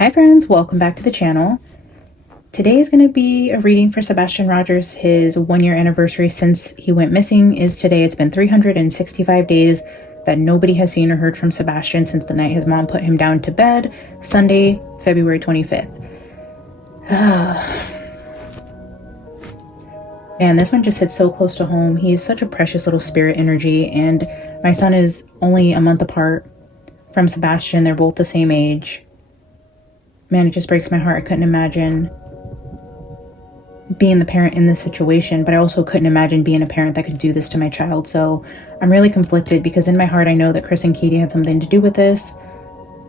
Hi friends, welcome back to the channel. Today is going to be a reading for Sebastian Rogers. His 1-year anniversary since he went missing is today. It's been 365 days that nobody has seen or heard from Sebastian since the night his mom put him down to bed, Sunday, February 25th. And this one just hits so close to home. He's such a precious little spirit energy, and my son is only a month apart from Sebastian. They're both the same age. Man, it just breaks my heart. I couldn't imagine being the parent in this situation, but I also couldn't imagine being a parent that could do this to my child. So I'm really conflicted because in my heart, I know that Chris and Katie had something to do with this.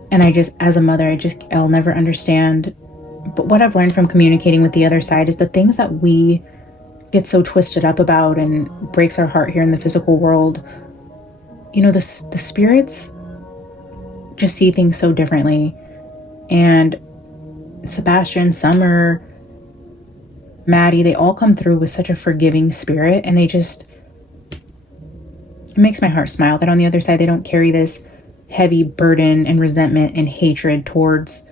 And I just, as a mother, I'll never understand. But what I've learned from communicating with the other side is the things that we get so twisted up about and breaks our heart here in the physical world. You know, the spirits just see things so differently. And Sebastian, Summer, Maddie, they all come through with such a forgiving spirit, and it makes my heart smile that on the other side they don't carry this heavy burden and resentment and hatred towards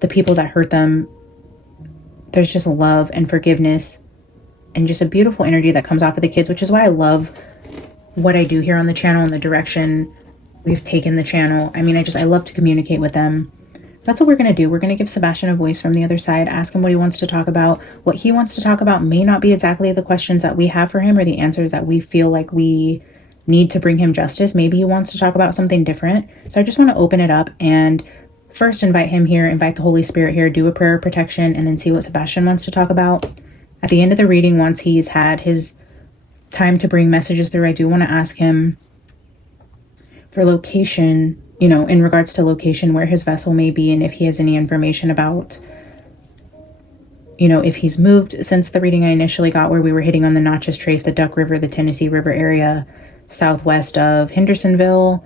the people that hurt them. There's just love and forgiveness and just a beautiful energy that comes off of the kids, which is why I love what I do here on the channel and the direction we've taken the channel. I mean, I love to communicate with them. That's what we're going to do. We're going to give Sebastian a voice from the other side, ask him what he wants to talk about. What he wants to talk about may not be exactly the questions that we have for him or the answers that we feel like we need to bring him justice. Maybe he wants to talk about something different. So I just want to open it up and first invite him here, invite the Holy Spirit here, do a prayer of protection, and then see what Sebastian wants to talk about. At the end of the reading, once he's had his time to bring messages through, I do want to ask him for location, you know, in regards to location, where his vessel may be, and if he has any information about, you know, if he's moved since the reading I initially got, where we were hitting on the Natchez Trace, the Duck River, the Tennessee River area, southwest of Hendersonville.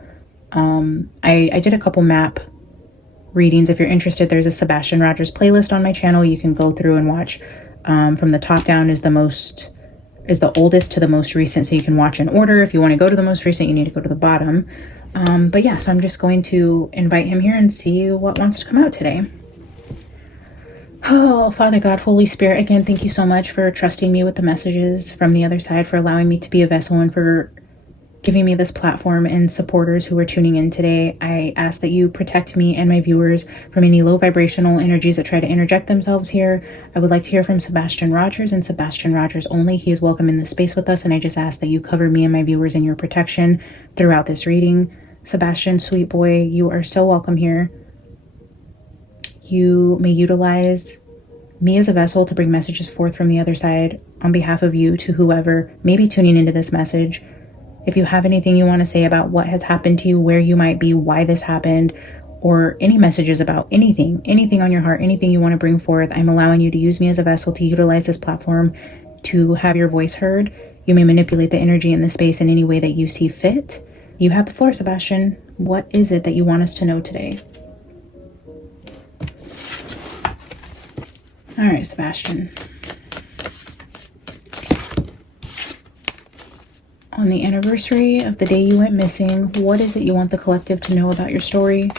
I did a couple map readings. If you're interested, there's a Sebastian Rogers playlist on my channel. You can go through and watch from the top down is the oldest to the most recent, so you can watch in order. If you want to go to the most recent, you need to go to the bottom. But yeah, so I'm just going to invite him here and see what wants to come out today. Oh, Father God, Holy Spirit, again, thank you so much for trusting me with the messages from the other side, for allowing me to be a vessel, and for giving me this platform and supporters who are tuning in today. I ask that you protect me and my viewers from any low vibrational energies that try to interject themselves here. I would like to hear from Sebastian Rogers and Sebastian Rogers only. He is welcome in this space with us, and I just ask that you cover me and my viewers in your protection throughout this reading. Sebastian, sweet boy, you are so welcome here. You may utilize me as a vessel to bring messages forth from the other side on behalf of you to whoever may be tuning into this message. If you have anything you want to say about what has happened to you, where you might be, why this happened, or any messages about anything on your heart, anything you want to bring forth, I'm allowing you to use me as a vessel to utilize this platform to have your voice heard. You may manipulate the energy in the space in any way that you see fit. You have the floor, Sebastian. What is it that you want us to know today? All right, Sebastian. On the anniversary of the day you went missing, what is it you want the collective to know about your story?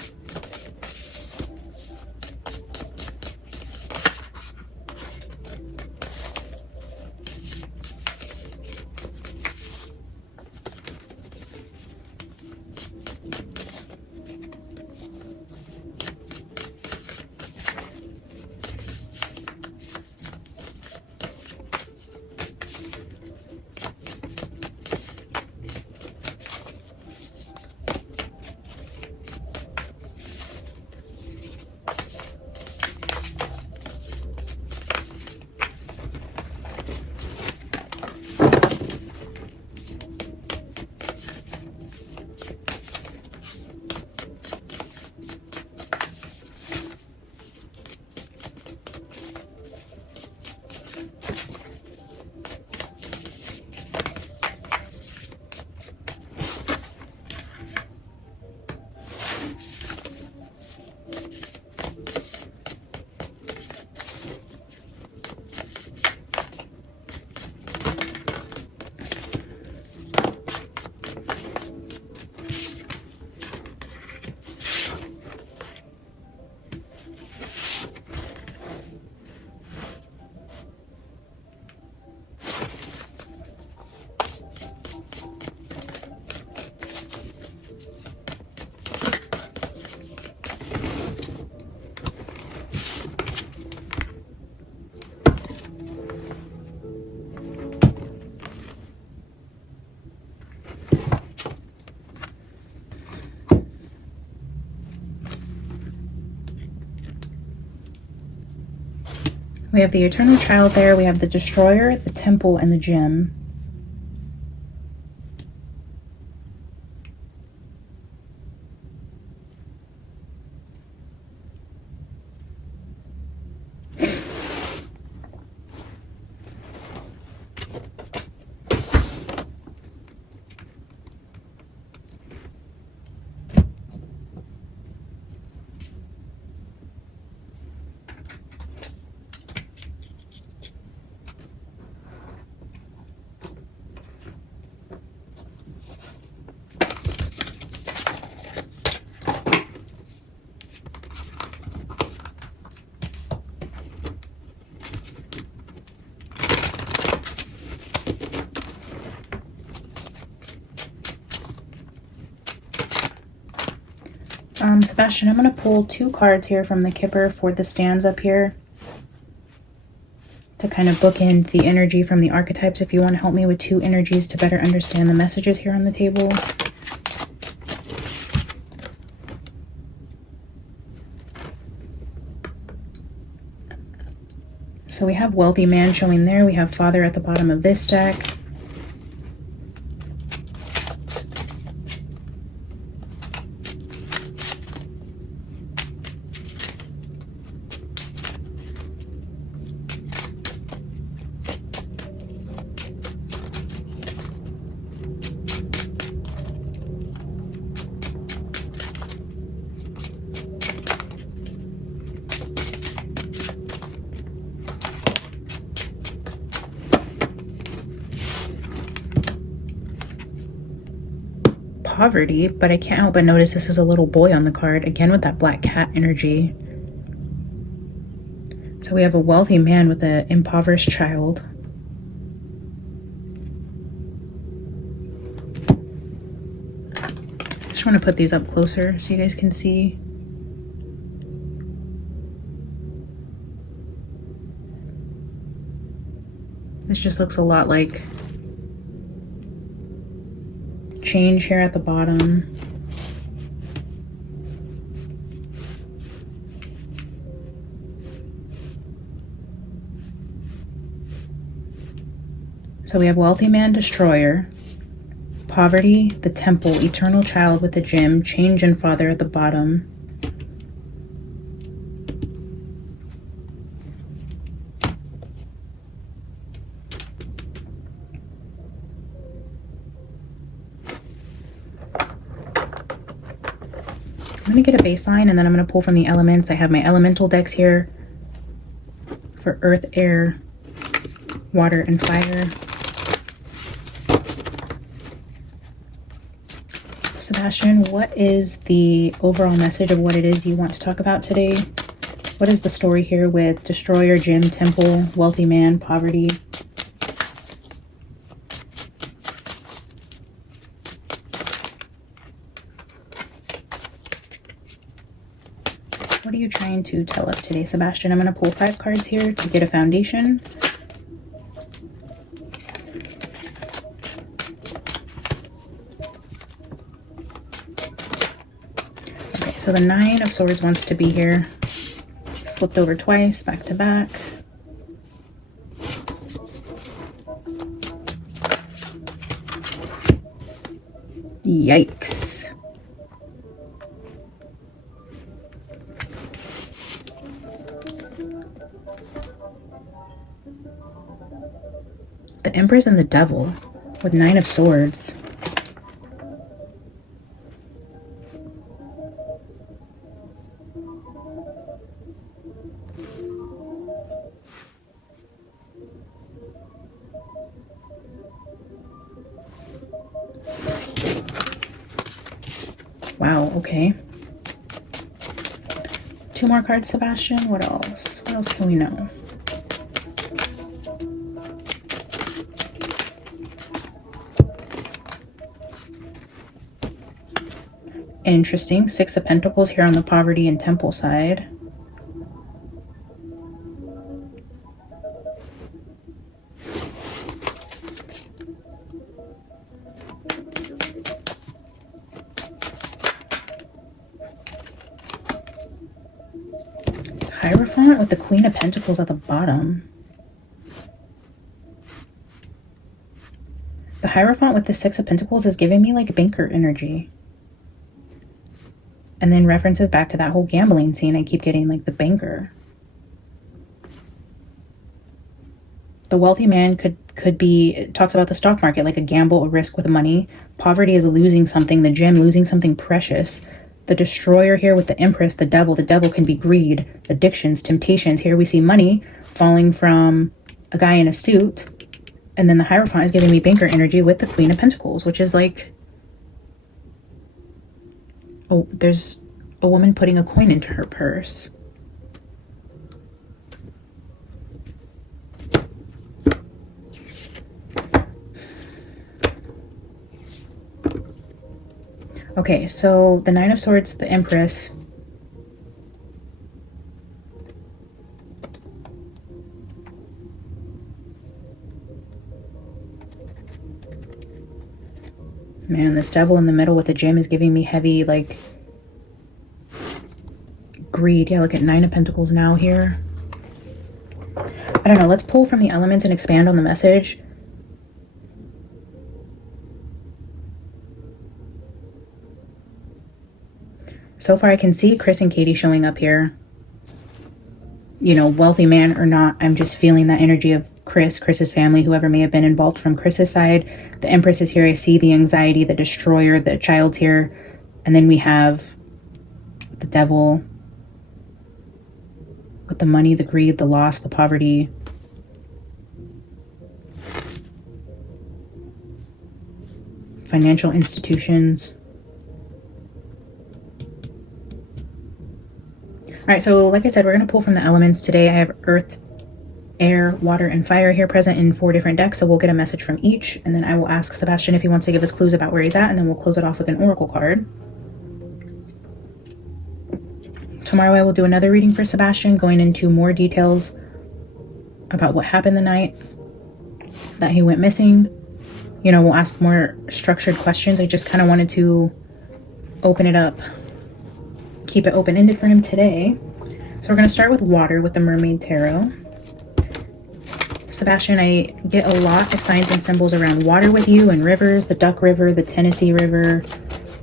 We have the eternal child there. We have the destroyer, the temple, and the gem. Sebastian, I'm going to pull 2 cards here from the Kipper for the stands up here to kind of bookend the energy from the archetypes. If you want to help me with 2 energies to better understand the messages here on the table. So we have wealthy man showing there. We have father at the bottom of this deck. Poverty, but I can't help but notice this is a little boy on the card, again with that black cat energy. So we have a wealthy man with an impoverished child. I just want to put these up closer so you guys can see. This just looks a lot like change here at the bottom. So we have wealthy man, destroyer, poverty, the temple, eternal child with the gem, change and father at the bottom. I'm going to get a baseline and then I'm going to pull from the elements. I have my elemental decks here for earth, air, water, and fire. Sebastian, what is the overall message of what it is you want to talk about today? What is the story here with destroyer, gem, temple, wealthy man, poverty? What are you trying to tell us today, Sebastian? I'm going to pull 5 cards here to get a foundation. Okay, so the 9 of Swords wants to be here. Flipped over twice, back to back. Yikes. The Empress and the Devil with 9 of Swords. Wow, okay. 2 more cards, Sebastian. What else? What else can we know? Interesting. 6 of Pentacles here on the poverty and temple side. Hierophant with the Queen of Pentacles at the bottom. The Hierophant with the Six of Pentacles is giving me like banker energy. And then references back to that whole gambling scene. I keep getting like the banker. The wealthy man could be, it talks about the stock market, like a gamble, a risk with money. Poverty is losing something, the gem losing something precious. The destroyer here with the Empress, the devil can be greed, addictions, temptations. Here we see money falling from a guy in a suit. And then the Hierophant is giving me banker energy with the Queen of Pentacles, which is like, oh, there's a woman putting a coin into her purse. Okay, so the Nine of Swords, the Empress. Man, this devil in the middle with the gem is giving me heavy, like, greed. Yeah, look at Nine of Pentacles now here. I don't know. Let's pull from the elements and expand on the message. So far, I can see Chris and Katie showing up here. You know, wealthy man or not, I'm just feeling that energy of Chris's family, whoever may have been involved from Chris's side. The Empress is here. I see the anxiety, the destroyer, the child's here. And then we have the devil with the money, the greed, the loss, the poverty. Financial institutions. All right, so like I said, we're going to pull from the elements today. I have earth, air, water, and fire here present in 4 different decks, so we'll get a message from each, and then I will ask Sebastian if he wants to give us clues about where he's at, and then we'll close it off with an oracle card. Tomorrow I will do another reading for Sebastian, going into more details about what happened the night that he went missing. You know, we'll ask more structured questions. I just kind of wanted to open it up, keep it open-ended for him today. So we're going to start with water with the Mermaid Tarot. Sebastian, I get a lot of signs and symbols around water with you, and rivers, the Duck River, the Tennessee River,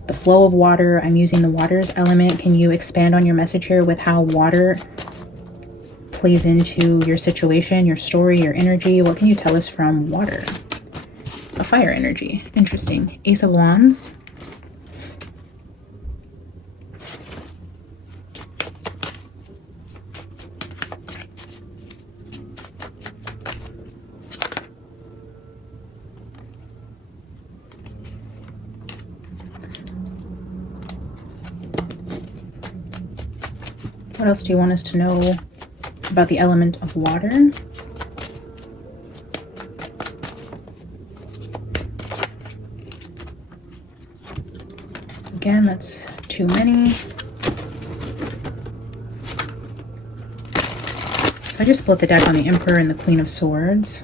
the flow of water. I'm using the water's element. Can you expand on your message here with how water plays into your situation, your story, your energy? What can you tell us from water? A fire energy. Interesting. Ace of Wands. What else do you want us to know about the element of water? Again, that's too many. So I just split the deck on the Emperor and the Queen of Swords.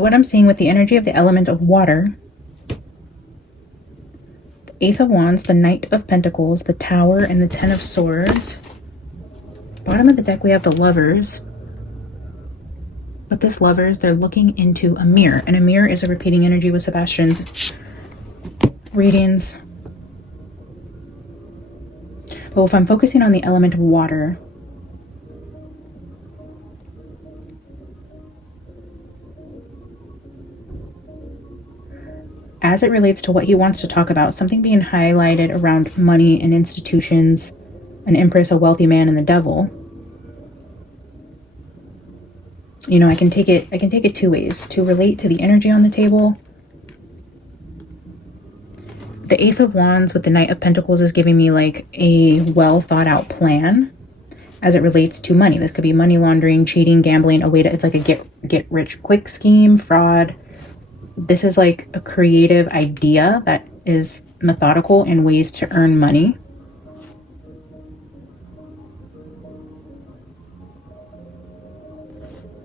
So what I'm seeing with the energy of the element of water, the Ace of Wands, the Knight of Pentacles, the Tower, and the Ten of Swords. Bottom of the deck, we have the Lovers. But this Lovers, they're looking into a mirror. And a mirror is a repeating energy with Sebastian's readings. But if I'm focusing on the element of water, as it relates to what he wants to talk about, something being highlighted around money and institutions, an Empress, a wealthy man, and the Devil. You know, I can take it two ways. To relate to the energy on the table, the Ace of Wands with the Knight of Pentacles is giving me like a well thought out plan as it relates to money. This could be money laundering, cheating, gambling, it's like a get rich quick scheme, fraud. This is like a creative idea that is methodical in ways to earn money.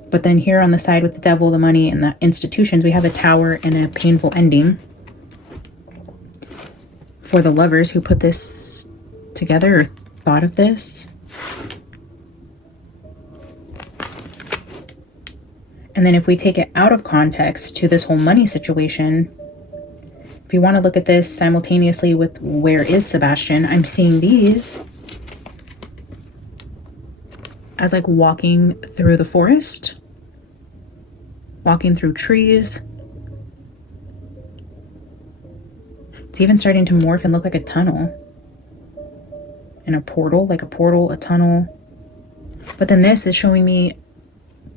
But then here on the side with the Devil, the money, and the institutions, we have a Tower and a painful ending for the Lovers who put this together or thought of this. And then if we take it out of context to this whole money situation, if you want to look at this simultaneously with where is Sebastian, I'm seeing these as like walking through the forest, walking through trees. It's even starting to morph and look like a tunnel and a portal, a tunnel. But then this is showing me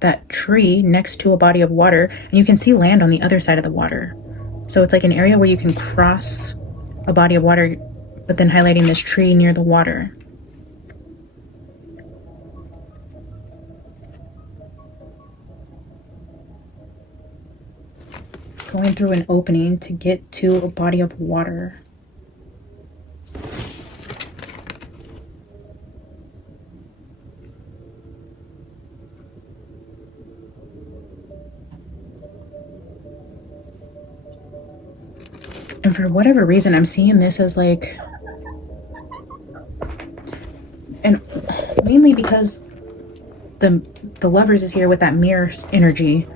that tree next to a body of water, and you can see land on the other side of the water. So it's like an area where you can cross a body of water, but then highlighting this tree near the water. Going through an opening to get to a body of water. And for whatever reason, I'm seeing this as like, and mainly because the Lovers is here with that mirror energy.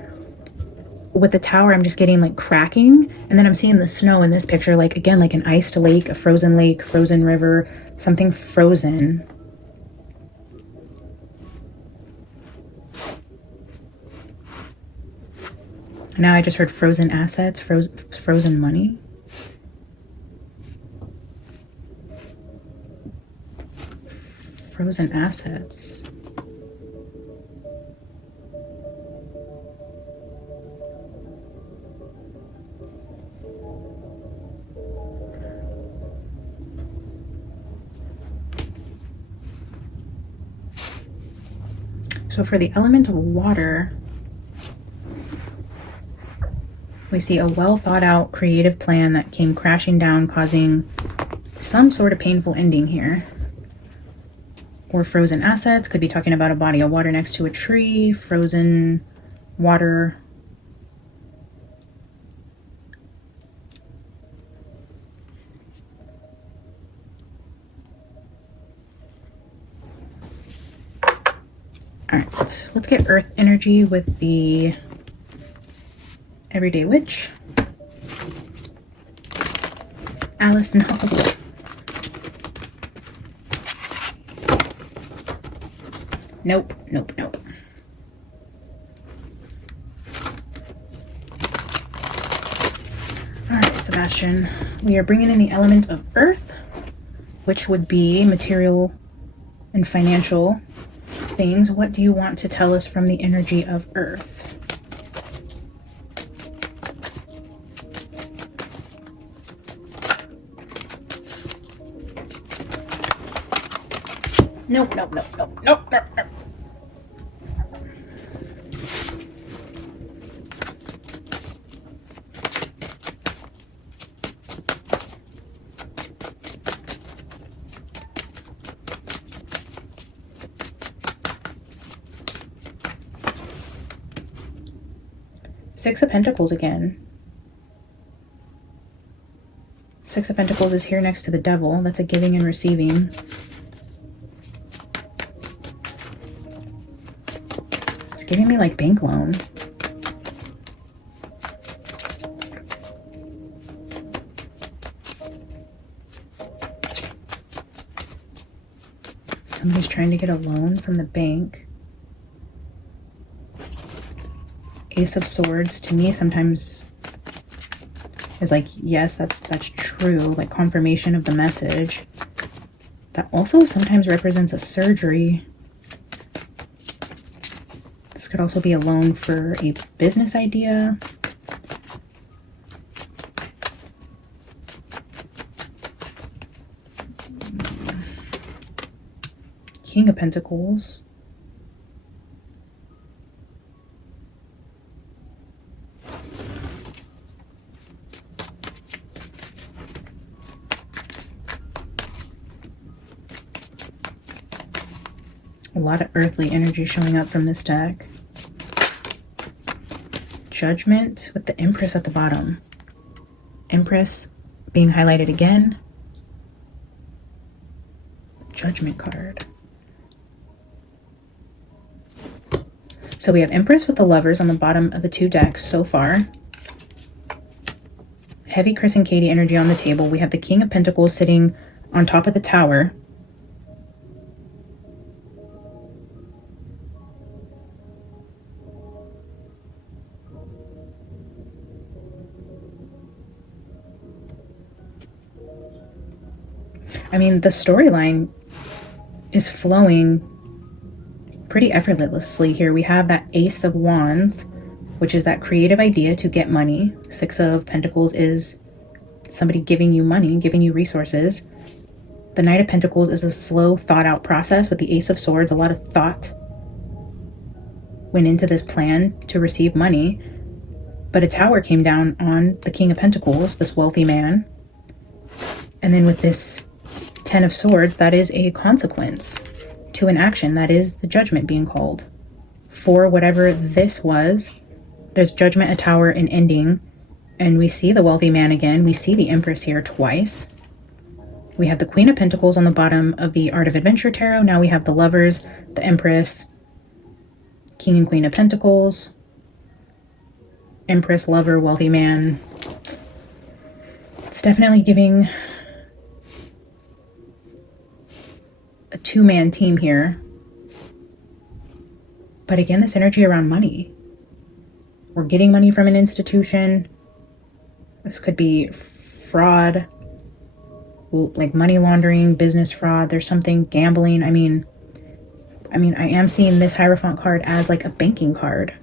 With the Tower, I'm just getting like cracking, and then I'm seeing the snow in this picture, like again, like an iced lake, a frozen lake, frozen river, something frozen. Now I just heard frozen assets, frozen money. Frozen assets. So for the element of water, we see a well thought out creative plan that came crashing down, causing some sort of painful ending here. Or frozen assets, could be talking about a body of water next to a tree, frozen water. All right, let's get earth energy with the Everyday Witch. Alice, no. Nope, nope, nope. All right, Sebastian, we are bringing in the element of earth, which would be material and financial things. What do you want to tell us from the energy of earth? Nope, nope, nope, nope, nope, nope, nope. Six of Pentacles again. Six of Pentacles is here next to the Devil. That's a giving and receiving. It's giving me like bank loan. Somebody's trying to get a loan from the bank. Ace of Swords to me sometimes is like, yes, that's true, like confirmation of the message. That also sometimes represents a surgery. This could also be a loan for a business idea. King of Pentacles. A lot of earthly energy showing up from this deck. Judgment with the Empress at the bottom. Empress being highlighted again. Judgment card. So we have Empress with the Lovers on the bottom of the two decks so far. Heavy Chris and Katie energy on the table. We have the King of Pentacles sitting on top of the Tower. I mean, the storyline is flowing pretty effortlessly here. We have that Ace of Wands, which is that creative idea to get money. Six of Pentacles is somebody giving you money, giving you resources. The Knight of Pentacles is a slow, thought out process. With the Ace of Swords, a lot of thought went into this plan to receive money. But a Tower came down on the King of Pentacles, this wealthy man. And then with this Ten of Swords, that is a consequence to an action. That is the judgment being called. For whatever this was, there's judgment, a Tower, an ending. And we see the wealthy man again. We see the Empress here twice. We have the Queen of Pentacles on the bottom of the Art of Adventure Tarot. Now we have the Lovers, the Empress, King and Queen of Pentacles, Empress, Lover, wealthy man. It's definitely giving a two-man team here. But again, this energy around money. We're getting money from an institution. This could be fraud, like money laundering, business fraud. There's something, gambling. I mean, I am seeing this Hierophant card as like a banking card.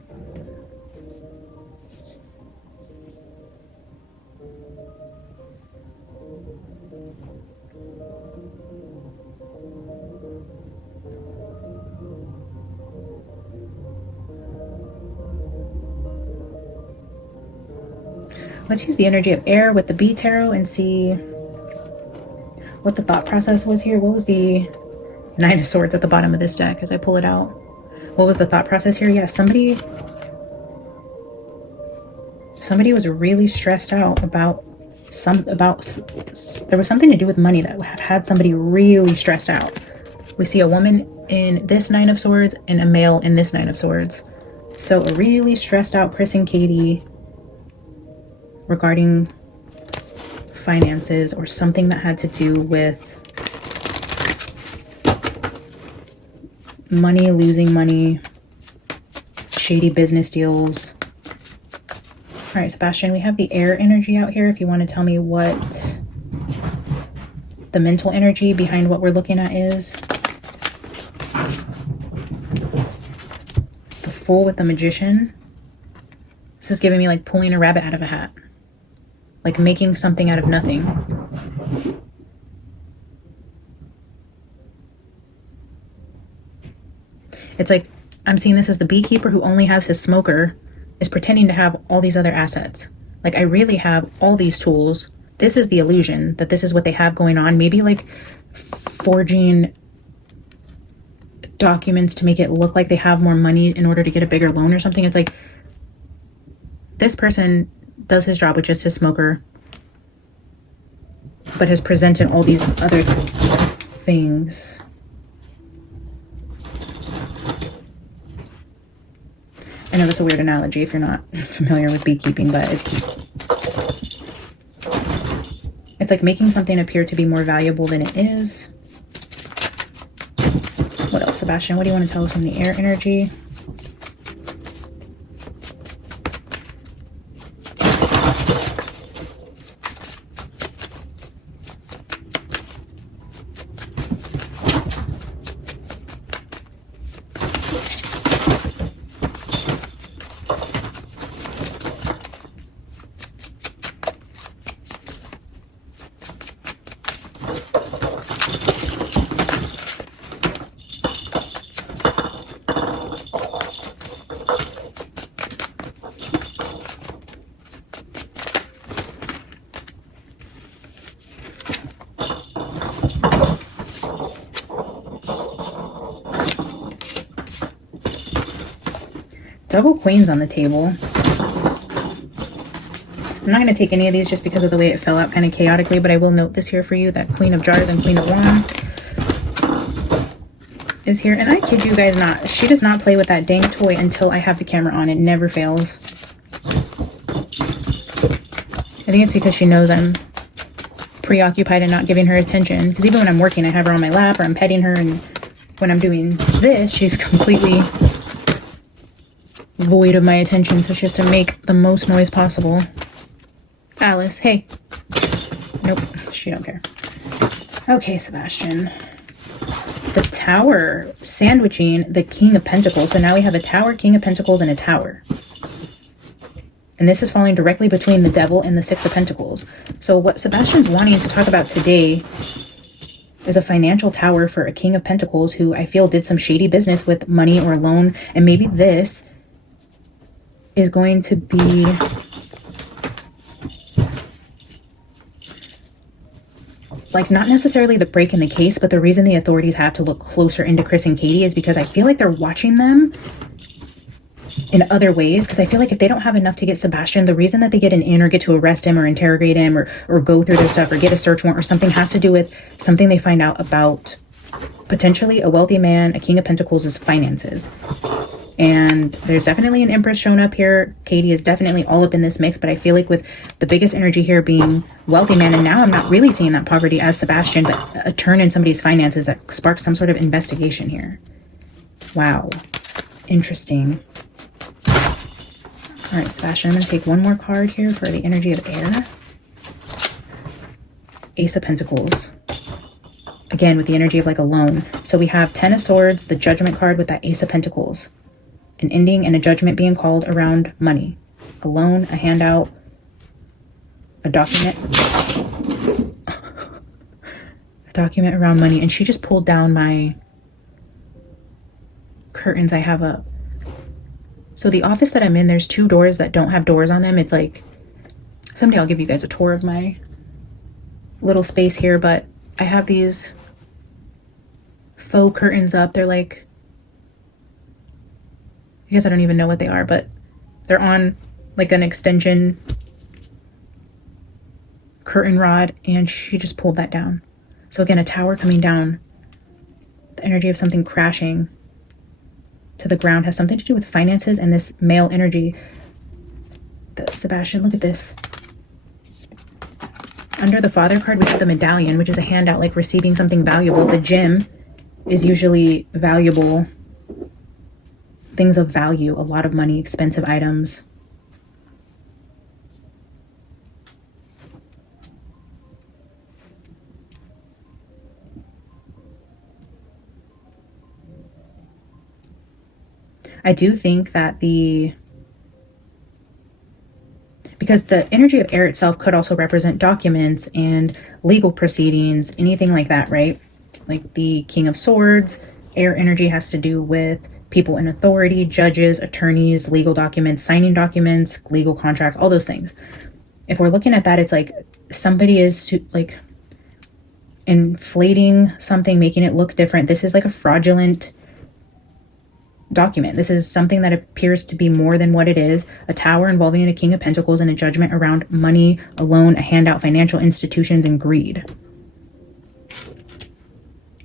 Let's use the energy of air with the B tarot and see what the thought process was here. What was the Nine of Swords at the bottom of this deck as I pull it out? What was the thought process here? Yeah, somebody was really stressed out about there was something to do with money that had somebody really stressed out. We see a woman in this Nine of Swords and a male in this Nine of Swords. So a really stressed out Chris and Katie regarding finances or something that had to do with money, losing money, shady business deals. All right, Sebastian, we have the air energy out here. If you want to tell me what the mental energy behind what we're looking at is. The Fool with the Magician. This is giving me like pulling a rabbit out of a hat. Like making something out of nothing. It's like, I'm seeing this as the beekeeper who only has his smoker is pretending to have all these other assets. Like, I really have all these tools. This is the illusion that this is what they have going on. Maybe like forging documents to make it look like they have more money in order to get a bigger loan or something. It's like, this person does his job with just his smoker, but has presented all these other things. I know that's a weird analogy if you're not familiar with beekeeping, but it's like making something appear to be more valuable than it is. What else, Sebastian? What do you want to tell us on the air energy? Double queens on the table. I'm not going to take any of these just because of the way it fell out kind of chaotically, but I will note this here for you, that Queen of Jars and Queen of Wands is here. And I kid you guys not, she does not play with that dang toy until I have the camera on. It never fails. I think it's because she knows I'm preoccupied and not giving her attention. Because even when I'm working, I have her on my lap or I'm petting her. And when I'm doing this, she's completely void of my attention, so she has to make the most noise possible. Alice, hey. Nope, she don't care. Okay, Sebastian. The Tower, sandwiching the King of Pentacles. So now we have a Tower, King of Pentacles, and a Tower. And this is falling directly between the Devil and the Six of Pentacles. So what Sebastian's wanting to talk about today is a financial tower for a King of Pentacles who I feel did some shady business with money or loan. And maybe this is going to be like not necessarily the break in the case, but the reason the authorities have to look closer into Chris and Katie is because I feel like they're watching them in other ways. Because I feel like if they don't have enough to get Sebastian, the reason that they get an in or get to arrest him or interrogate him or go through their stuff or get a search warrant or something has to do with something they find out about potentially a wealthy man, a King of Pentacles' finances. And there's definitely an Empress shown up here. Katie is definitely all up in this mix, but I feel like with the biggest energy here being wealthy man, and now I'm not really seeing that poverty as Sebastian, but a turn in somebody's finances that sparks some sort of investigation here. Wow. Interesting. All right, Sebastian, I'm going to take one more card here for the energy of air. Ace of Pentacles. Again, with the energy of like a loan. So we have Ten of Swords, the Judgment card with that Ace of Pentacles. An ending and a judgment being called around money. A loan, a handout, a document. A document around money. And she just pulled down my curtains I have up. So the office that I'm in, there's two doors that don't have doors on them. It's like, someday I'll give you guys a tour of my little space here, but I have these faux curtains up. They're like, I guess I don't even know what they are, but they're on like an extension curtain rod, and she just pulled that down. So again, a tower coming down. The energy of something crashing to the ground has something to do with finances and this male energy. Sebastian, look at this. Under the Father card, we have the medallion, which is a handout, like receiving something valuable. The gem is usually valuable. Things of value, a lot of money, expensive items. I do think that because the energy of air itself could also represent documents and legal proceedings, anything like that, right? Like the King of Swords, air energy has to do with people in authority, judges, attorneys, legal documents, signing documents, legal contracts, all those things. If we're looking at that, it's like somebody is like inflating something, making it look different. This is like a fraudulent document. This is something that appears to be more than what it is. A tower involving a King of Pentacles and a judgment around money, a loan, a handout, financial institutions, and greed.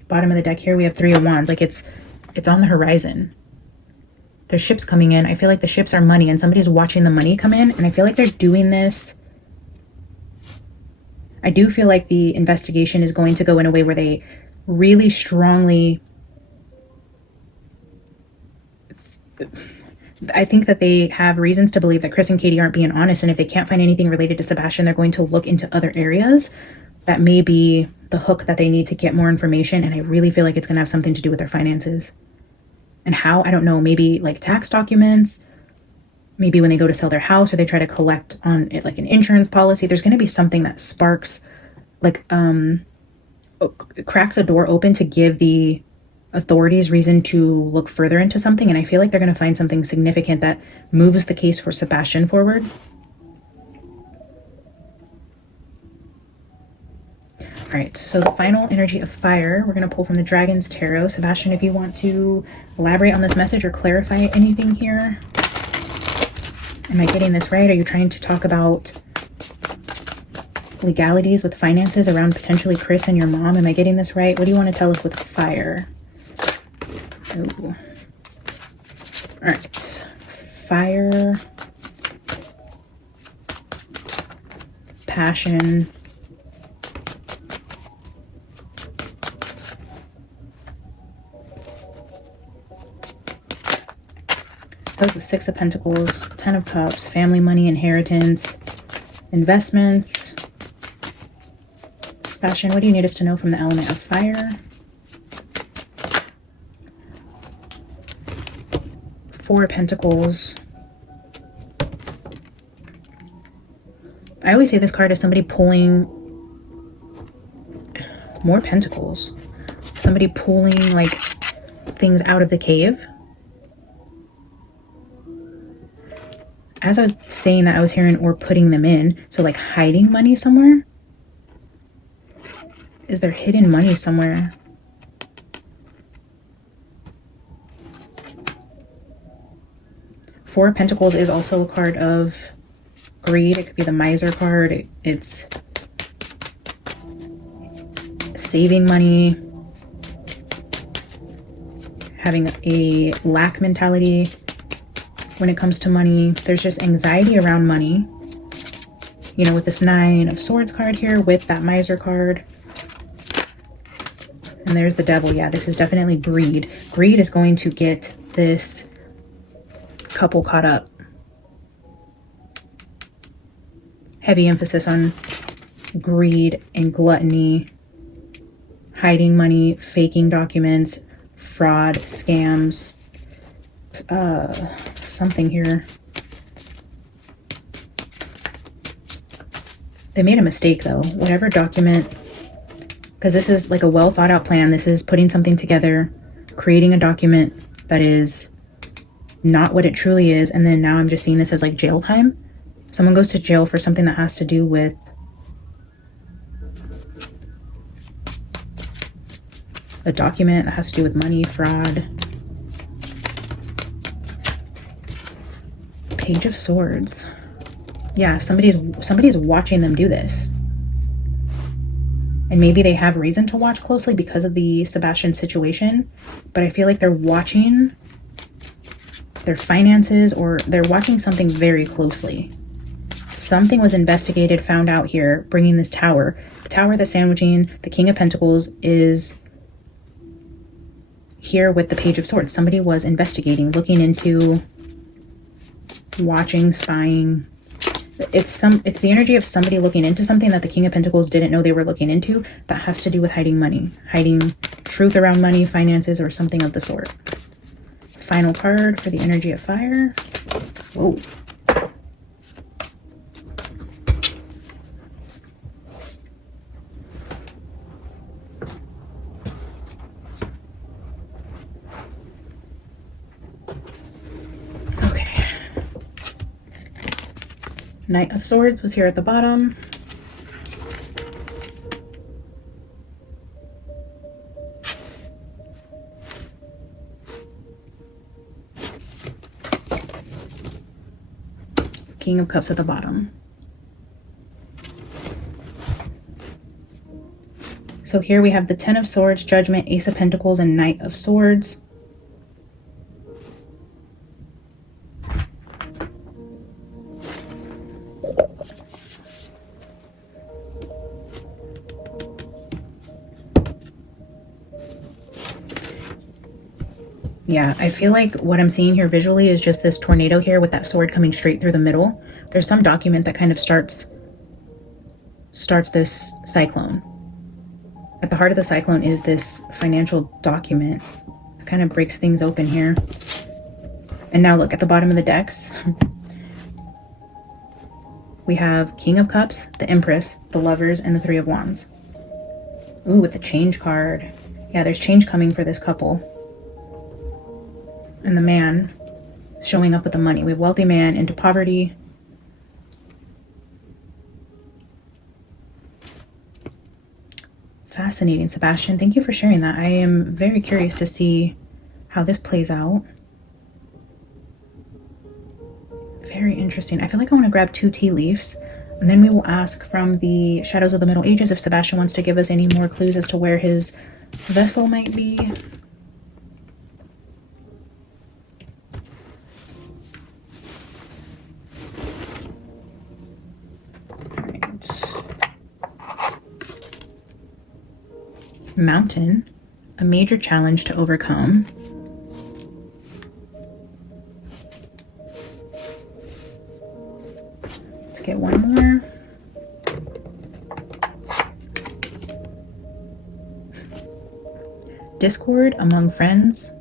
Bottom of the deck here, we have 3 of Wands. Like it's on the horizon. There's ships coming in. I feel like the ships are money and somebody's watching the money come in. And I feel like they're doing this. I do feel like the investigation is going to go in a way where they really strongly, I think that they have reasons to believe that Chris and Katie aren't being honest. And if they can't find anything related to Sebastian, they're going to look into other areas that may be the hook that they need to get more information. And I really feel like it's going to have something to do with their finances. And how, I don't know, maybe like tax documents, maybe when they go to sell their house or they try to collect on it, like an insurance policy, there's going to be something that sparks, like, cracks a door open to give the authorities reason to look further into something. And I feel like they're going to find something significant that moves the case for Sebastian forward. All right, so the final energy of fire, we're going to pull from the Dragon's Tarot. Sebastian, if you want to elaborate on this message or clarify anything here. Am I getting this right? Are you trying to talk about legalities with finances around potentially Chris and your mom? Am I getting this right? What do you want to tell us with fire? Ooh. All right, fire, passion, that was the 6 of Pentacles, 10 of Cups, family, money, inheritance, investments. Sebastian, what do you need us to know from the element of fire? 4 of Pentacles. I always say this card is somebody pulling more Pentacles. Somebody pulling like things out of the cave. As I was saying that, I was hearing or putting them in. So like hiding money somewhere. Is there hidden money somewhere? Four of Pentacles is also a card of greed. It could be the miser card. It's saving money, having a lack mentality when it comes to money. There's just anxiety around money, you know, with this 9 of Swords card here with that miser card. And there's the Devil. Yeah, this is definitely greed. Greed is going to get this couple caught up. Heavy emphasis on greed and gluttony, hiding money, faking documents, fraud, scams, something here. They made a mistake though. Whatever document, because this is like a well thought out plan. This is putting something together, creating a document that is not what it truly is. And then now I'm just seeing this as like jail time. Someone goes to jail for something that has to do with a document that has to do with money, fraud. Page of Swords. Yeah, somebody's watching them do this. And maybe they have reason to watch closely because of the Sebastian situation, but I feel like they're watching their finances, or they're watching something very closely. Something was investigated, found out here, bringing this tower. The tower that's sandwiching the King of Pentacles is here with the Page of Swords. Somebody was investigating, looking into, watching, spying. It's the energy of somebody looking into something that the King of Pentacles didn't know they were looking into, that has to do with hiding money, hiding truth around money, finances, or something of the sort. Final card for the energy of fire. Whoa. Okay. Knight of Swords was here at the bottom. King of Cups at the bottom. So here we have the Ten of Swords, Judgment, Ace of Pentacles, and Knight of Swords. Yeah, I feel like what I'm seeing here visually is just this tornado here with that sword coming straight through the middle. There's some document that kind of starts this cyclone. At the heart of the cyclone is this financial document. It kind of breaks things open here. And now look at the bottom of the decks. We have King of Cups, the Empress, the Lovers, and the Three of Wands. Ooh, with the change card. Yeah, there's change coming for this couple. And the man showing up with the money. We have wealthy man into poverty. Fascinating, Sebastian. Thank you for sharing that. I am very curious to see how this plays out. Very interesting. I feel like I want to grab 2 tea leaves, and then we will ask from the Shadows of the Middle Ages if Sebastian wants to give us any more clues as to where his vessel might be. Mountain, a major challenge to overcome. Let's get one more. Discord among friends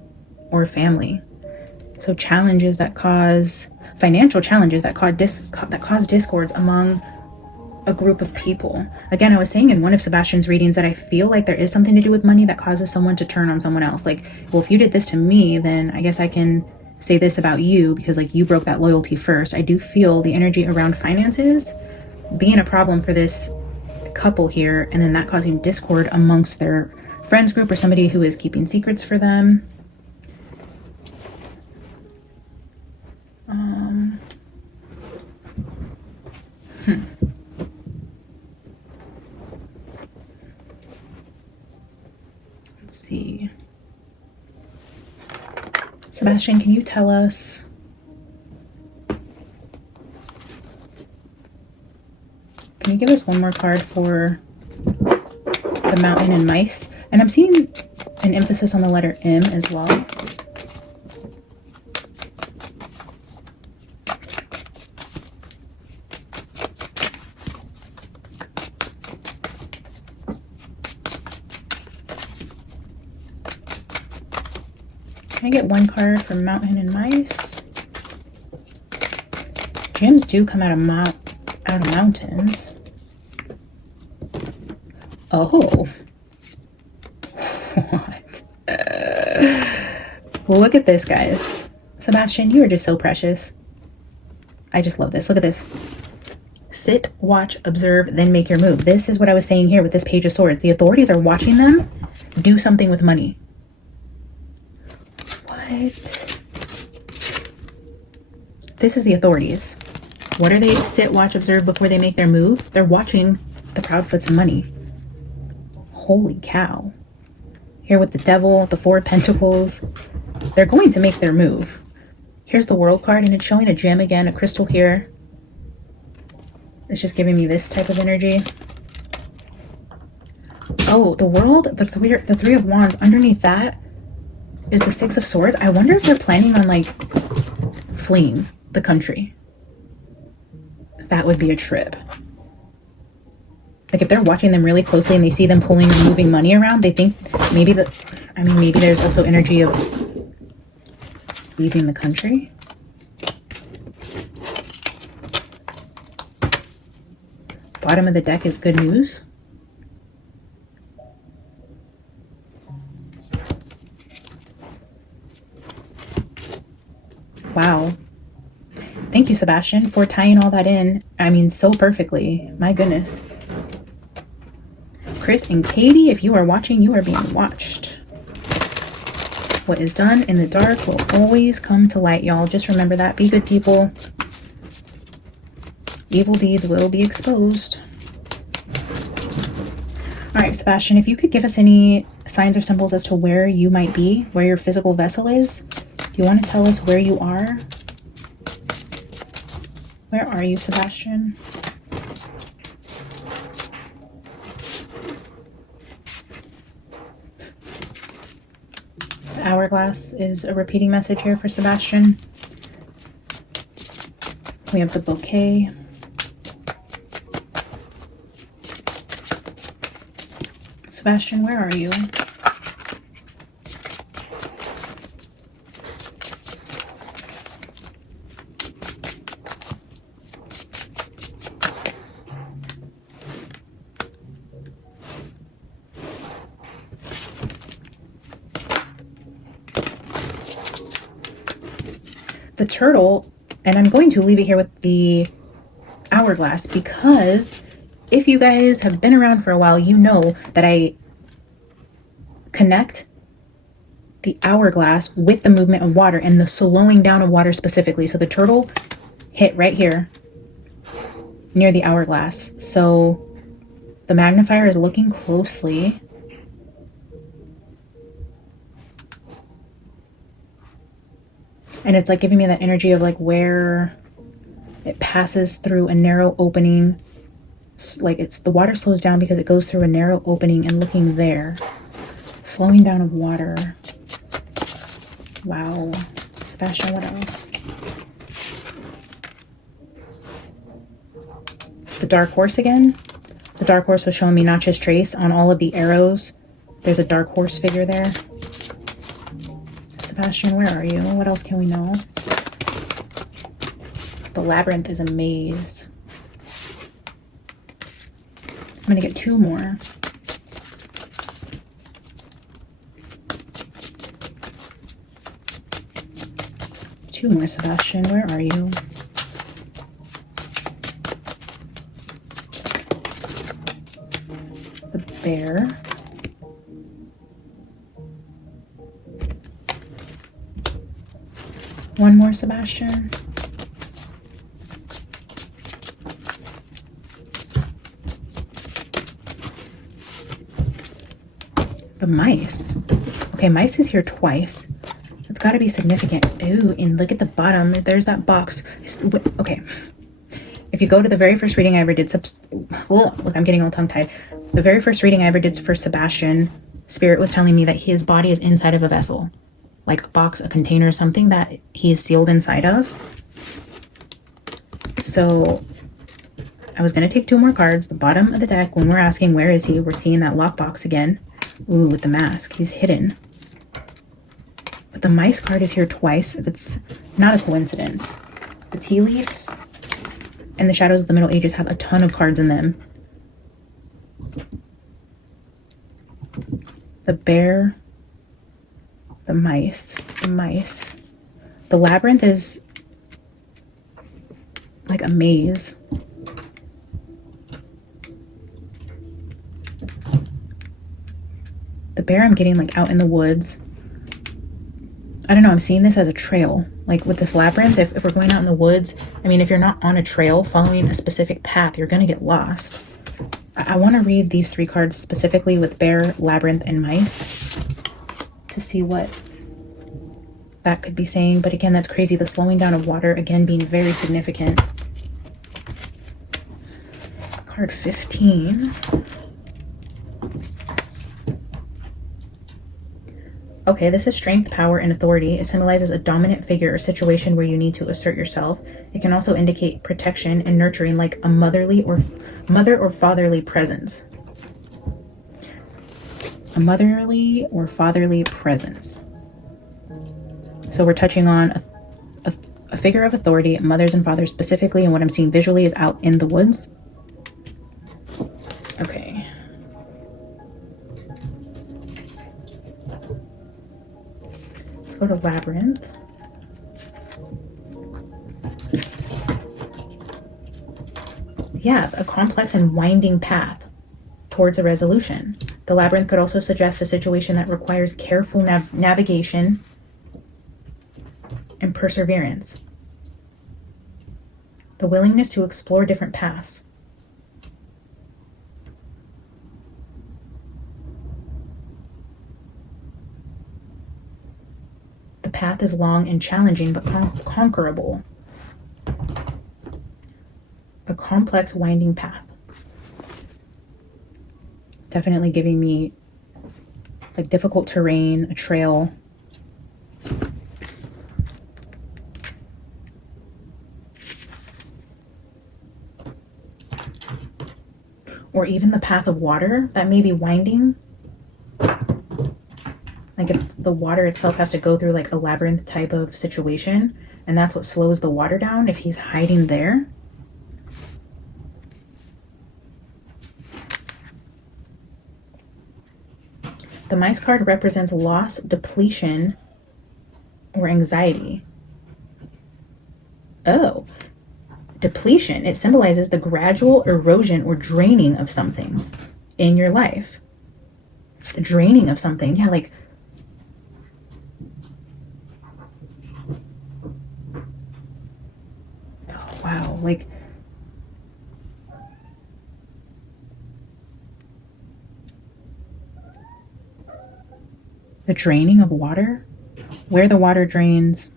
or family. So challenges that cause, financial challenges that cause discords among a group of people. Again, I was saying in one of Sebastian's readings that I feel like there is something to do with money that causes someone to turn on someone else. Like, well, if you did this to me, then I guess I can say this about you because like you broke that loyalty first. I do feel the energy around finances being a problem for this couple here, and then that causing discord amongst their friends group or somebody who is keeping secrets for them. Let's see. Sebastian, can you tell us can you give us one more card for the Mountain and Mice? And I'm seeing an emphasis on the letter M as well. Can I get one card for Mountain and Mice? Gems do come out of mountains. Oh. What? Look at this, guys. Sebastian, you are just so precious. I just love this. Look at this. Sit, watch, observe, then make your move. This is what I was saying here with this Page of Swords. The authorities are watching them do something with money. What? This is the authorities. What are they? Sit, watch, observe before they make their move? They're watching the Proudfoots of money. Holy cow. Here with the Devil, the Four of Pentacles. They're going to make their move. Here's the World card, and it's showing a gem again, a crystal here. It's just giving me this type of energy. Oh, the World, the Three of Wands. Underneath that is the Six of Swords. I wonder if they're planning on like fleeing the country. That would be a trip. Like if they're watching them really closely and they see them pulling and moving money around, they think maybe maybe there's also energy of leaving the country. Bottom of the deck is good news. Wow. Thank you, Sebastian, for tying all that in. I mean, so perfectly. My goodness. Chris and Katie, if you are watching, you are being watched. What is done in the dark will always come to light, y'all. Just remember that. Be good people. Evil deeds will be exposed. All right, Sebastian, if you could give us any signs or symbols as to where you might be, where your physical vessel is. Do you want to tell us where you are? Where are you, Sebastian? The hourglass is a repeating message here for Sebastian. We have the bouquet. Sebastian, where are you? The turtle, and I'm going to leave it here with the hourglass because if you guys have been around for a while, you know that I connect the hourglass with the movement of water and the slowing down of water specifically. So the turtle hit right here near the hourglass. So the magnifier is looking closely. And it's like giving me that energy of like where it passes through a narrow opening. Like it's the water slows down because it goes through a narrow opening and looking there. Slowing down of water. Wow. Sebastian, what else? The dark horse again. The dark horse was showing me Notch's trace on all of the arrows. There's a dark horse figure there. Sebastian, where are you? What else can we know? The labyrinth is a maze. I'm going to get two more. Two more, Sebastian. Where are you? The bear. One more, Sebastian. The mice. Okay, mice is here twice. It's got to be significant. Ooh, and look at the bottom. There's that box. Okay. If you go to the very first reading I ever did, look, I'm getting all tongue-tied. The very first reading I ever did for Sebastian, Spirit was telling me that his body is inside of a vessel. Like a box, a container, something that he's sealed inside of. So I was going to take two more cards. The bottom of the deck, when we're asking where is he, we're seeing that lockbox again. Ooh, with the mask. He's hidden. But the mice card is here twice. That's not a coincidence. The tea leaves and the shadows of the Middle Ages have a ton of cards in them. The bear. The mice. The mice. The labyrinth is like a maze. The bear I'm getting like out in the woods. I don't know, I'm seeing this as a trail. Like with this labyrinth, if we're going out in the woods, I mean, if you're not on a trail following a specific path, you're going to get lost. I want to read these three cards specifically with bear, labyrinth, and mice to see what that could be saying. But again, that's crazy. The slowing down of water, again, being very significant. Card 15. Okay, this is strength, power, and authority. It symbolizes a dominant figure or situation where you need to assert yourself. It can also indicate protection and nurturing, like a mother or fatherly presence. A motherly or fatherly presence. So we're touching on a figure of authority, mothers and fathers specifically, and what I'm seeing visually is out in the woods. Okay. Let's go to labyrinth. Yeah, a complex and winding path towards a resolution. The labyrinth could also suggest a situation that requires careful navigation and perseverance. The willingness to explore different paths. The path is long and challenging, but conquerable. A complex, winding path. Definitely giving me like difficult terrain, a trail. Or even the path of water that may be winding. Like if the water itself has to go through like a labyrinth type of situation, and that's what slows the water down if he's hiding there. The mice card represents loss, depletion, or anxiety. Oh, depletion. It symbolizes the gradual erosion or draining of something in your life. The draining of something. Yeah, like oh, wow, like the draining of water, where the water drains,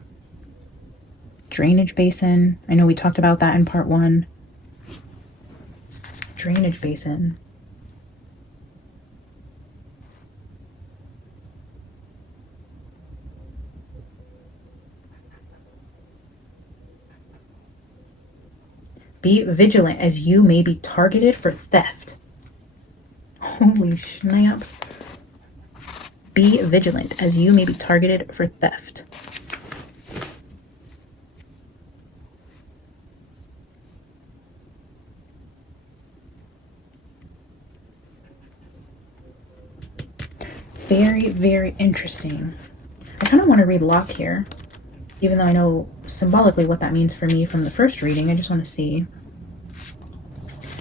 drainage basin. I know we talked about that in part 1. Drainage basin. Be vigilant as you may be targeted for theft. Holy snaps. Be vigilant as you may be targeted for theft. Very, very interesting. I kind of want to read Locke here, even though I know symbolically what that means for me from the first reading. I just want to see.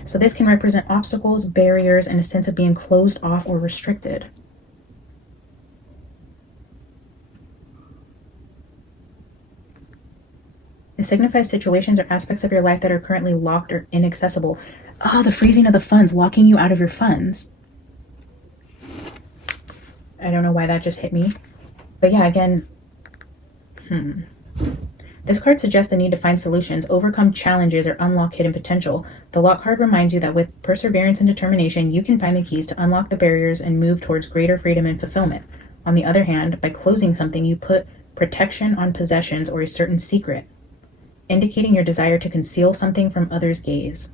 So this can represent obstacles, barriers, and a sense of being closed off or restricted. It signifies situations or aspects of your life that are currently locked or inaccessible. Oh, the freezing of the funds, locking you out of your funds. I don't know why that just hit me. But yeah, again, This card suggests the need to find solutions, overcome challenges, or unlock hidden potential. The Lock card reminds you that with perseverance and determination, you can find the keys to unlock the barriers and move towards greater freedom and fulfillment. On the other hand, by closing something, you put protection on possessions or a certain secret, indicating your desire to conceal something from others' gaze.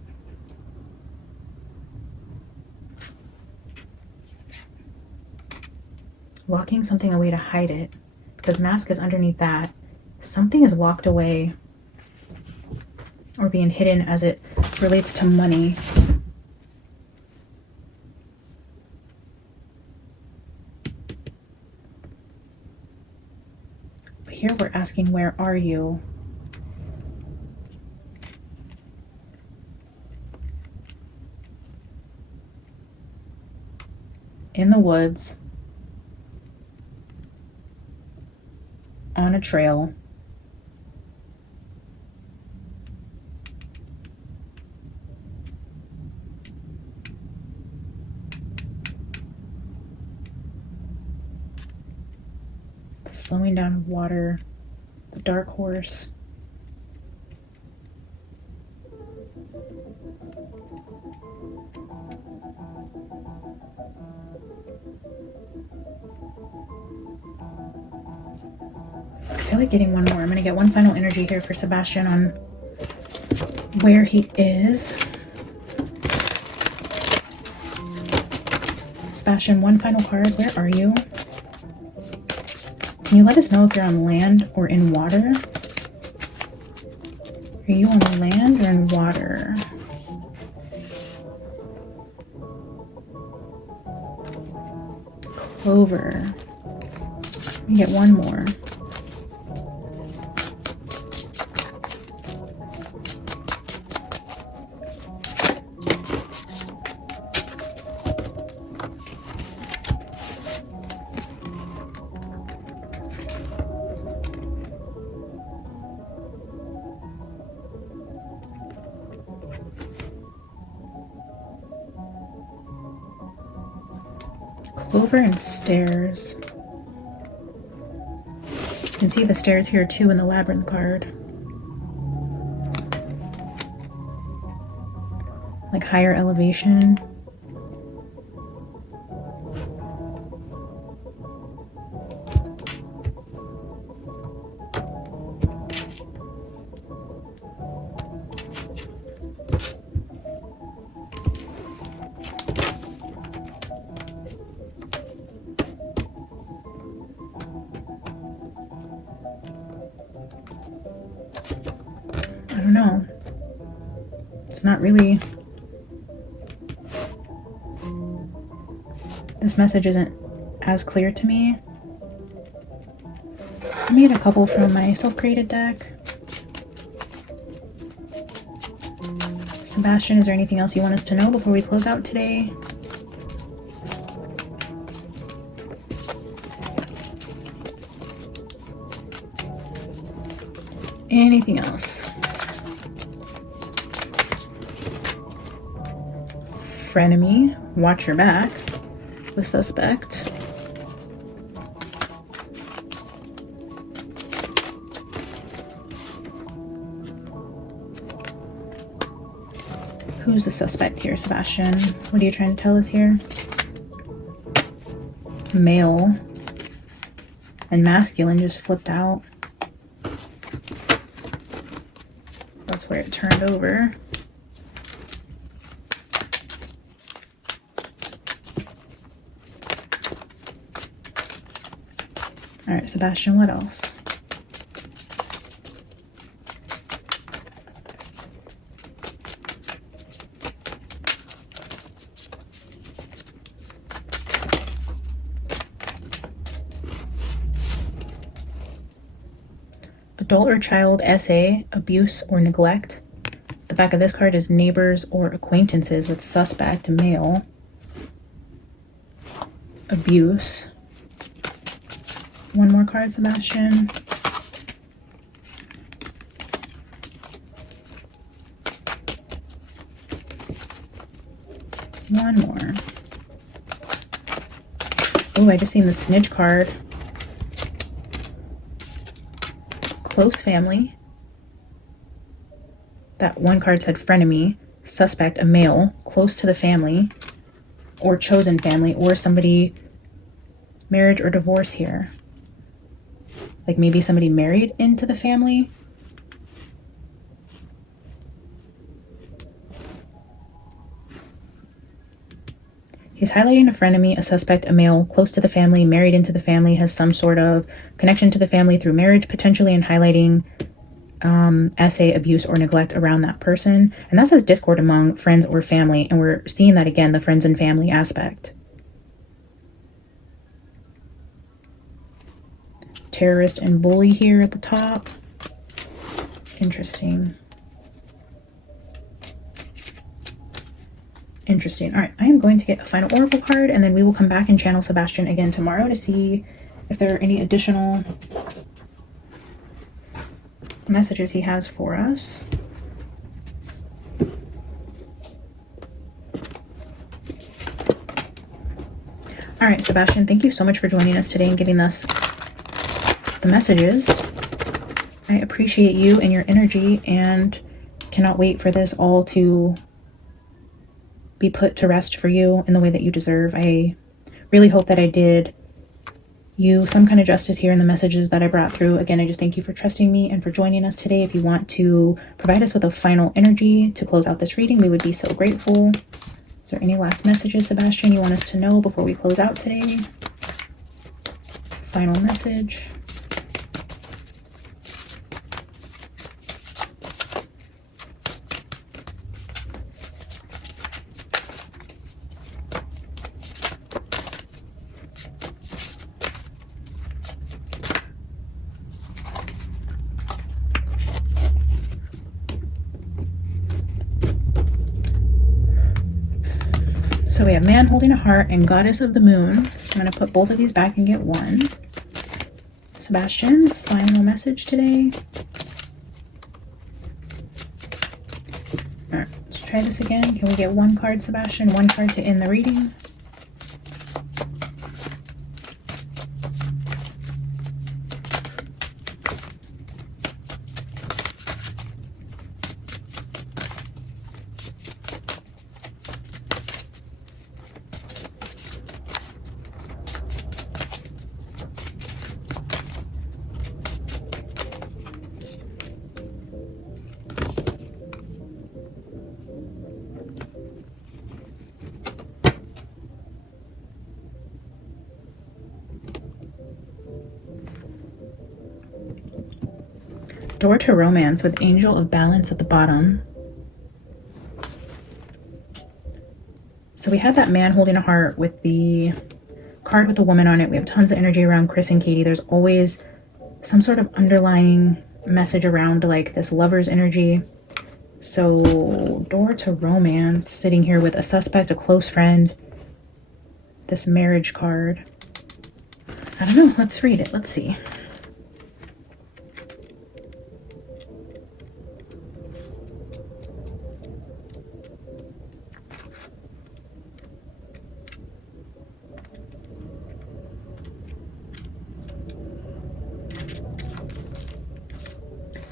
Locking something away to hide it, because mask is underneath that. Something is locked away or being hidden as it relates to money. But here we're asking, where are you? In the woods, on a trail, the slowing down of water, the dark horse. I feel like getting one more. I'm going to get one final energy here for Sebastian on where he is. Sebastian, one final card. Where are you? Can you let us know if you're on land or in water? Are you on land or in water? Clover. Let me get one more. Clover and stairs. You can see the stairs here too in the labyrinth card. Like higher elevation. I don't know. It's not really... This message isn't as clear to me. I made a couple from my self-created deck. Sebastian, is there anything else you want us to know before we close out today? Anything else? Frenemy, watch your back. The suspect. Who's the suspect here, Sebastian? What are you trying to tell us here? Male. And masculine just flipped out. That's where it turned over. All right, Sebastian, what else? Adult or child essay, abuse or neglect. The back of this card is neighbors or acquaintances with suspect, male. Abuse. One more card, Sebastian. One more. Oh, I just seen the snitch card. Close family. That one card said frenemy, suspect, a male, close to the family, or chosen family, or somebody, marriage or divorce here. Like maybe somebody married into the family. He's highlighting a frenemy, a suspect, a male, close to the family, married into the family, has some sort of connection to the family through marriage, potentially, and highlighting essay, abuse, or neglect around that person. And that says discord among friends or family, and we're seeing that again, the friends and family aspect. Terrorist and bully here at the top. Interesting. Interesting. All right, I am going to get a final oracle card, and then we will come back and channel Sebastian again tomorrow to see if there are any additional messages he has for us. All right, Sebastian, thank you so much for joining us today and giving us the messages. I appreciate you and your energy and cannot wait for this all to be put to rest for you in the way that you deserve. I really hope that I did you some kind of justice here in the messages that I brought through. Again, I just thank you for trusting me and for joining us today. If you want to provide us with a final energy to close out this reading, we would be so grateful. Is there any last messages, Sebastian, you want us to know before we close out today? Final message. So we have man holding a heart and goddess of the moon. I'm going to put both of these back and get one. Sebastian, final message today. All right, let's try this again. Can we get one card, Sebastian? One card to end the reading. Door to romance with Angel of Balance at the bottom. So we had that man holding a heart with the card with the woman on it. We have tons of energy around Chris and Katie. There's always some sort of underlying message around like this lover's energy. So door to romance, sitting here with a suspect, a close friend, this marriage card. I don't know. Let's read it. Let's see.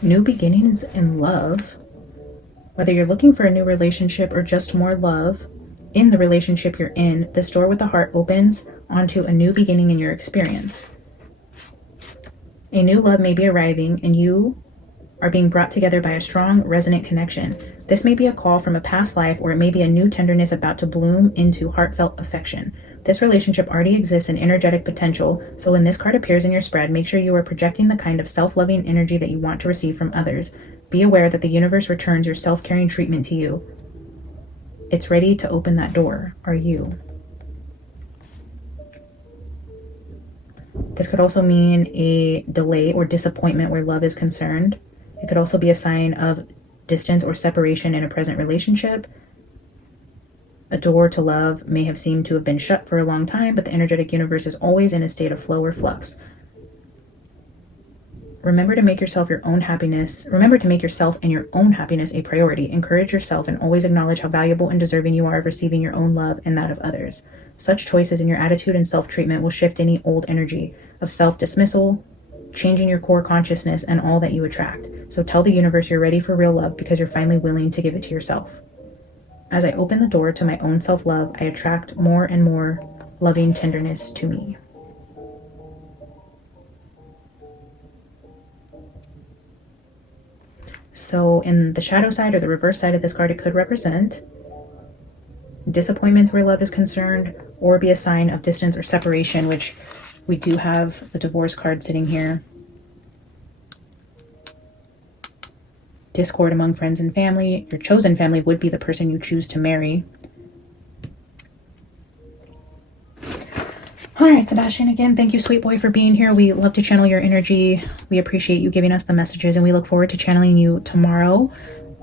New beginnings in love. Whether you're looking for a new relationship or just more love in the relationship you're in, this door with the heart opens onto a new beginning in your experience. A new love may be arriving and you are being brought together by a strong, resonant connection. This may be a call from a past life, or it may be a new tenderness about to bloom into heartfelt affection. This relationship already exists in energetic potential, so when this card appears in your spread, make sure you are projecting the kind of self-loving energy that you want to receive from others. Be aware that the universe returns your self-caring treatment to you. It's ready to open that door. Are you? This could also mean a delay or disappointment where love is concerned. It could also be a sign of distance or separation in a present relationship. A door to love may have seemed to have been shut for a long time, but the energetic universe is always in a state of flow or flux. Remember to make yourself your own happiness. Remember to make yourself and your own happiness a priority. Encourage yourself and always acknowledge how valuable and deserving you are of receiving your own love and that of others. Such choices in your attitude and self-treatment will shift any old energy of self-dismissal, changing your core consciousness and all that you attract. So tell the universe you're ready for real love because you're finally willing to give it to yourself. As I open the door to my own self-love, I attract more and more loving tenderness to me. So in the shadow side or the reverse side of this card, it could represent disappointments where love is concerned, or be a sign of distance or separation, which we do have the divorce card sitting here. Discord among friends and family. Your chosen family would be the person you choose to marry. All right, Sebastian, again, thank you, sweet boy, for being here. We love to channel your energy. We appreciate you giving us the messages, and we look forward to channeling you tomorrow.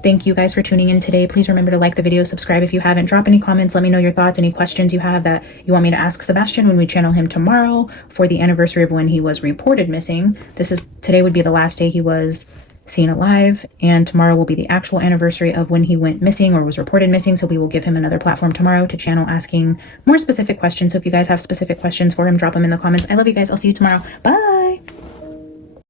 Thank you guys for tuning in today. Please remember to like the video, subscribe if you haven't. Drop any comments. Let me know your thoughts, any questions you have that you want me to ask Sebastian when we channel him tomorrow for the anniversary of when he was reported missing. Today would be the last day he was seen alive, and tomorrow will be the actual anniversary of when he went missing or was reported missing. So we will give him another platform tomorrow to channel asking more specific questions. So if you guys have specific questions for him, drop them in the comments. I love you guys. I'll see you tomorrow. Bye.